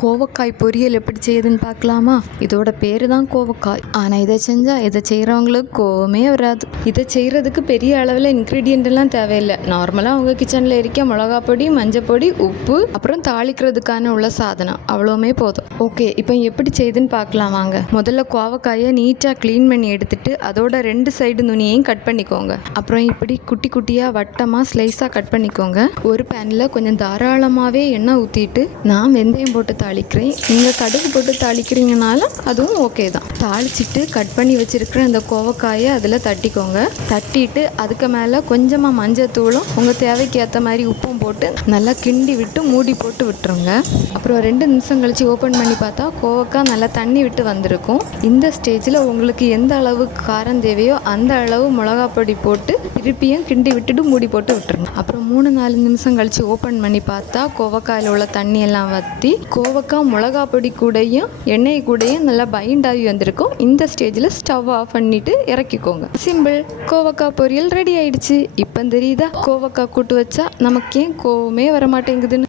கோவக்காய் பொரியல் எப்படி செய்யுதுன்னு பார்க்கலாமா? இதோட பேர் தான் கோவக்காய். ஆனால் இதை செஞ்சால் இதை செய்கிறவங்களுக்கு கோவமே வராது. இதை செய்கிறதுக்கு பெரிய அளவில் இன்க்ரீடியன்ட் எல்லாம் தேவையில்லை. நார்மலாக அவங்க கிச்சனில் இருக்க மிளகா பொடி, மஞ்சள் பொடி, உப்பு, அப்புறம் தாளிக்கிறதுக்கான உள்ள சாதனம் அவ்வளோமே போதும். ஓகே, இப்போ எப்படி செய்யுதுன்னு பார்க்கலாம் வாங்க. முதல்ல கோவக்காயை நீட்டாக க்ளீன் பண்ணி எடுத்துட்டு அதோட 2 சைடு நுனியையும் கட் பண்ணிக்கோங்க. அப்புறம் இப்படி குட்டி குட்டியாக வட்டமாக ஸ்லைஸாக கட் பண்ணிக்கோங்க. ஒரு பேனில் கொஞ்சம் தாராளமாகவே எண்ணெய் ஊற்றிட்டு நான் வெந்தயம் போட்டு தாளிக்கிறேன். நீங்கள் கடுகு போட்டு தாளிக்கிறீங்கனாலும் அதுவும் ஓகே தான். தாளிச்சிட்டு கட் பண்ணி வச்சுருக்கிற அந்த கோவக்காயை அதில் தட்டிக்கோங்க. தட்டிட்டு அதுக்கு மேலே கொஞ்சமாக மஞ்சள் தூளும் உங்கள் தேவைக்கு ஏற்ற மாதிரி உப்பும் போட்டு நல்லா கிண்டி விட்டு மூடி போட்டு விட்டுருங்க. அப்புறம் 2 நிமிஷம் கழித்து ஓப்பன் பண்ணி பார்த்தா கோவக்காய் நல்லா தண்ணி விட்டு வந்திருக்கும். இந்த ஸ்டேஜில் உங்களுக்கு எந்த அளவுக்கு காரம் தேவையோ அந்த அளவு மிளகா பொடி போட்டு திருப்பியும் கிண்டி விட்டுட்டு மூடி போட்டு விட்டுருங்க. அப்புறம் 3-4 நிமிஷம் கழித்து ஓப்பன் பண்ணி பார்த்தா கோவக்காயில் உள்ள தண்ணி எல்லாம் வற்றி கோவக்காய் மிளகா பொடி கூடையும் எண்ணெய் கூடையும் நல்லா பைண்ட் ஆகி வந்திருக்கும். இந்த ஸ்டேஜில் ஸ்டவ் ஆஃப் பண்ணிவிட்டு இறக்கிக்கோங்க. சிம்பிள், கோவக்காய் பொரியல் ரெடி ஆயிடுச்சு. இப்போ தெரியுதா கோவக்காய் கூட்டு வச்சா நமக்கு ஏன் கோவமே வரமாட்டேங்குதுன்னு.